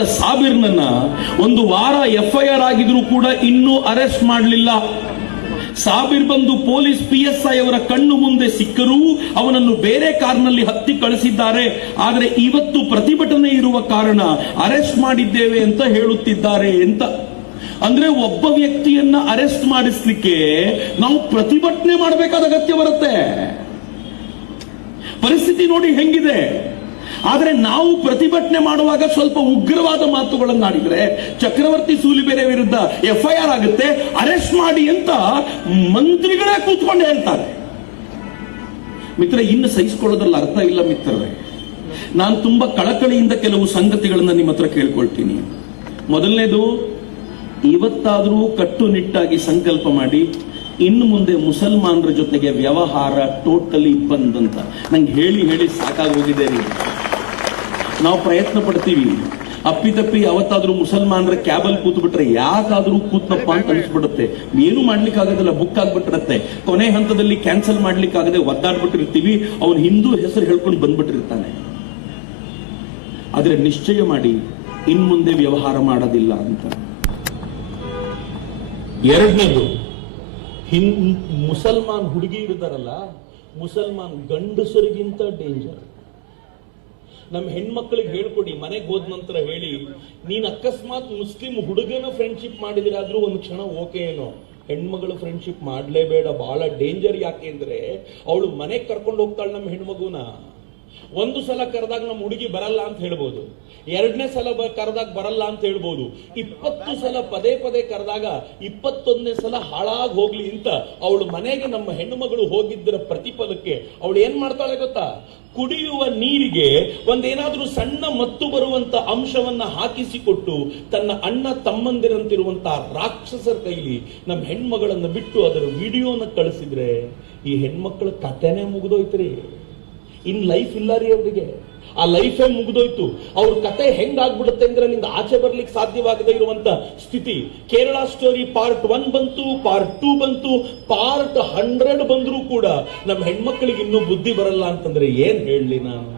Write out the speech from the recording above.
ಸಾಬಿರ್ನನ್ನ ಒಂದು ವಾರ FIR ಆಗಿದ್ರು ಕೂಡ ಇನ್ನೂ ಅರೆಸ್ಟ್ ಮಾಡಲಿಲ್ಲ. ಸಾಬಿರ್ ಬಂದು ಪೊಲೀಸ್ PSI ಅವರ ಕಣ್ಣು ಮುಂದೆ ಸಿಕ್ಕರೂ ಅವನನ್ನು ಬೇರೆ ಕಾರ್ನಲ್ಲಿ ಹತ್ತಿ ಕಳಿಸಿದ್ದಾರೆ. ಆದರೆ ಇವತ್ತು ಪ್ರತಿಭಟನೆ ಇರುವ ಕಾರಣ ಅರೆಸ್ಟ್ ಮಾಡಿದ್ದೇವೆ ಅಂತ ಹೇಳುತ್ತಿದ್ದಾರೆ ಅಂತ. ಅಂದ್ರೆ ಒಬ್ಬ ವ್ಯಕ್ತಿಯನ್ನ ಅರೆಸ್ಟ್ ಮಾಡಿಸ್ಲಿಕ್ಕೆ ನಾವು ಪ್ರತಿಭಟನೆ ಮಾಡಬೇಕಾದ ಅಗತ್ಯ ಬರುತ್ತೆ. ಪರಿಸ್ಥಿತಿ ನೋಡಿ ಹೆಂಗಿದೆ. ಆದರೆ ನಾವು ಪ್ರತಿಭಟನೆ ಮಾಡುವಾಗ ಸ್ವಲ್ಪ ಉಗ್ರವಾದ ಮಾತುಗಳನ್ನಾಡಿದ್ರೆ ಚಕ್ರವರ್ತಿ ಸೂಲಿಬೇರೆ ವಿರುದ್ಧ FIR ಆಗುತ್ತೆ, ಅರೆಸ್ಟ್ ಮಾಡಿ ಅಂತ ಮಂತ್ರಿಗಳೇ ಕೂತ್ಕೊಂಡು ಹೇಳ್ತಾರೆ. ಮಿತ್ರ, ಇನ್ನು ಸಹಿಸಿಕೊಳ್ಳೋದ್ರಲ್ಲಿ ಅರ್ಥ ಇಲ್ಲ ಮಿತ್ರರೇ. ನಾನು ತುಂಬಾ ಕಳಕಳಿಯಿಂದ ಕೆಲವು ಸಂಗತಿಗಳನ್ನ ನಿಮ್ಮ ಹತ್ರ ಕೇಳ್ಕೊಳ್ತೀನಿ. ಮೊದಲನೇದು, ಇವತ್ತಾದರೂ ಕಟ್ಟುನಿಟ್ಟಾಗಿ ಸಂಕಲ್ಪ ಮಾಡಿ, ಇನ್ನು ಮುಂದೆ ಮುಸಲ್ಮಾನರ ಜೊತೆಗೆ ವ್ಯವಹಾರ ಟೋಟಲಿ ಬಂದ್ ಅಂತ. ನಂಗೆ ಹೇಳಿ ಹೇಳಿ ಸಾಕಾಗೋಗಿದೆ ರೀ. ನಾವು ಪ್ರಯತ್ನ ಪಡ್ತೀವಿ, ಅಪ್ಪಿತಪ್ಪಿ ಅವತ್ತಾದ್ರೂ ಮುಸಲ್ಮಾನರ ಕ್ಯಾಬಲ್ ಕೂತ್ ಬಿಟ್ರೆ ಯಾಕಾದ್ರೂ ಕೂತ್ನಪ್ಪ ಅಂತ ಅನಿಸ್ಬಿಡುತ್ತೆ. ಏನು ಮಾಡ್ಲಿಕ್ಕೆ ಆಗೋದಿಲ್ಲ, ಬುಕ್ ಆಗ್ಬಿಟ್ಟಿರತ್ತೆ. ಕೊನೆ ಹಂತದಲ್ಲಿ ಕ್ಯಾನ್ಸಲ್ ಮಾಡ್ಲಿಕ್ಕೆ ಆಗದೆ ಒದ್ದಾಡ್ಬಿಟ್ಟಿರ್ತೀವಿ. ಅವನು ಹಿಂದೂ ಹೆಸರು ಹೇಳ್ಕೊಂಡು ಬಂದ್ಬಿಟ್ಟಿರ್ತಾನೆ. ಆದ್ರೆ ನಿಶ್ಚಯ ಮಾಡಿ, ಇನ್ ಮುಂದೆ ವ್ಯವಹಾರ ಮಾಡೋದಿಲ್ಲ ಅಂತ. ಎರಡನೇದು, ಮುಸಲ್ಮಾನ್ ಹುಡುಗಿ ಇರ್ತಾರಲ್ಲ, ಮುಸಲ್ಮಾನ್ ಗಂಡಸರಿಗಿಂತ ಡೇಂಜರ್. ನಮ್ಮ ಹೆಣ್ಮಕ್ಳಿಗೆ ಹೇಳ್ಕೊಡಿ, ಮನೆಗೆ ಹೋದ ನಂತರ ಹೇಳಿ, ನೀನ್ ಅಕಸ್ಮಾತ್ ಮುಸ್ಲಿಂ ಹುಡುಗನ ಫ್ರೆಂಡ್ಶಿಪ್ ಮಾಡಿದಿರಾದ್ರೂ ಒಂದು ಕ್ಷಣ ಓಕೆ ಏನೋ, ಹೆಣ್ಮಗಳು ಫ್ರೆಂಡ್ಶಿಪ್ ಮಾಡ್ಲೇಬೇಡ, ಬಹಳ ಡೇಂಜರ್. ಯಾಕೆ ಅಂದ್ರೆ ಅವಳು ಮನೆಗೆ ಕರ್ಕೊಂಡು ಹೋಗ್ತಾಳೆ ನಮ್ಮ ಹೆಣ್ಮಗುನ. ಒಂದು ಸಲ ಕರೆದಾಗ ನಮ್ಮ ಹುಡುಗಿ ಬರಲ್ಲ ಅಂತ ಹೇಳ್ಬೋದು, ಎರಡನೇ ಸಲ ಕರೆದಾಗ ಬರಲ್ಲ ಅಂತ ಹೇಳ್ಬೋದು, 20 ಸಲ ಪದೇ ಪದೇ ಕರೆದಾಗ 21ನೇ ಸಲ ಹಾಳಾಗಿ ಹೋಗ್ಲಿ ಅಂತ ಅವಳು ಮನೆಗೆ ನಮ್ಮ ಹೆಣ್ಣು ಮಗಳು ಹೋಗಿದ್ದರ ಪ್ರತಿಫಲಕ್ಕೆ ಅವಳು ಏನ್ ಮಾಡ್ತಾಳೆ ಗೊತ್ತಾ? ಕುಡಿಯುವ ನೀರಿಗೆ ಒಂದೇನಾದ್ರೂ ಸಣ್ಣ ಮತ್ತು ಬರುವಂತ ಅಂಶವನ್ನ ಹಾಕಿಸಿಕೊಟ್ಟು ತನ್ನ ಅಣ್ಣ ತಮ್ಮಂದಿರಂತಿರುವಂತಹ ರಾಕ್ಷಸರ ಕೈಲಿ ನಮ್ಮ ಹೆಣ್ಮಗಳನ್ನ ಬಿಟ್ಟು ಅದರ ವಿಡಿಯೋನ ಕಳಿಸಿದ್ರೆ ಈ ಹೆಣ್ಮಕ್ಳ ಕಥೆನೇ ಮುಗಿದೋಯ್ತ್ರಿ. ಇನ್ ಲೈಫ್ ಇಲ್ಲ ರೀ ಅವರಿಗೆ. ಆ ಲೈಫೇ ಮುಗಿದೋಯ್ತು. ಅವ್ರ ಕತೆ ಹೆಂಗಾಗ್ಬಿಡುತ್ತೆ ಅಂದ್ರೆ ನಿಂಗೆ ಆಚೆ ಬರ್ಲಿಕ್ಕೆ ಸಾಧ್ಯವಾಗದೇ ಇರುವಂತ ಸ್ಥಿತಿ. ಕೇರಳ ಸ್ಟೋರಿ ಪಾರ್ಟ್ 1 ಬಂತು, ಪಾರ್ಟ್ 2 ಬಂತು, ಪಾರ್ಟ್ 100 ಬಂದ್ರೂ ಕೂಡ ನಮ್ಮ ಹೆಣ್ಮಕ್ಳಿಗೆ ಇನ್ನೂ ಬುದ್ಧಿ ಬರಲ್ಲ ಅಂತಂದ್ರೆ ಏನ್ ಹೇಳಲಿ ನಾನು?